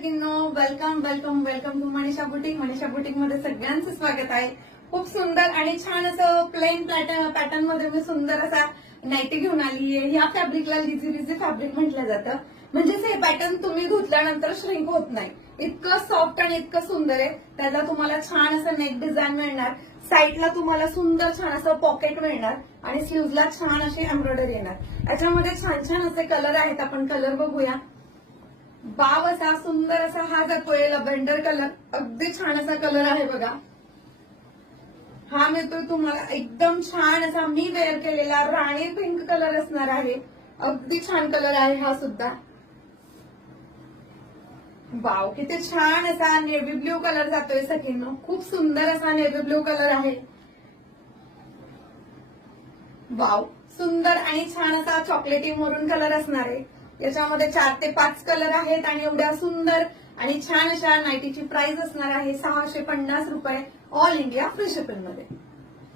सगळ्यांनो, welcome welcome welcome to Manisha boutique. Manisha boutique मध्ये सगळ्यांचं स्वागत आहे. खूप सुंदर आणि छान असं प्लेन पॅटर्न मध्ये मी सुंदर असा नाईटी घेऊन आली आहे. या फॅब्रिकला लिझी लिझी फॅब्रिक म्हटलं जातं. म्हणजेच हे पॅटर्न तुम्ही धुतल्यानंतर श्रिंक होत नाही. इतकं सॉफ्ट आणि इतकं सुंदर आहे. त्याला तुम्हाला छान असं नेक डिझाईन मिळणार. साईडला तुम्हाला सुंदर छान असं पॉकेट मिळणार आणि स्लीव्हजला छान अशी एम्ब्रॉयडरी येणार. याच्यामध्ये छान छान असे कलर आहेत. आपण कलर बघूया. बाव असा सुंदर असा हा जातोय लव्हेंडर कलर. अगदी छान असा कलर आहे बघा. हा मिळतोय तुम्हाला एकदम छान असा मी वेअर केलेला राणी पिंक कलर असणार आहे. अगदी छान कलर आहे हा सुद्धा. वाव, किती छान असा नेव्ही ब्ल्यू कलर जातोय सगळींना. खूप सुंदर असा नेव्ही ब्ल्यू कलर आहे. वाव, सुंदर आणि छान असा चॉकलेटी मरून कलर असणार आहे. याच्यामध्ये 4 ते 5 कलर आहेत आणि एवढ्या सुंदर आणि छान अशा नाईटीची प्राइस असणार आहे 650 रुपये. ऑल इंडिया फ्री शिपिंग मध्ये.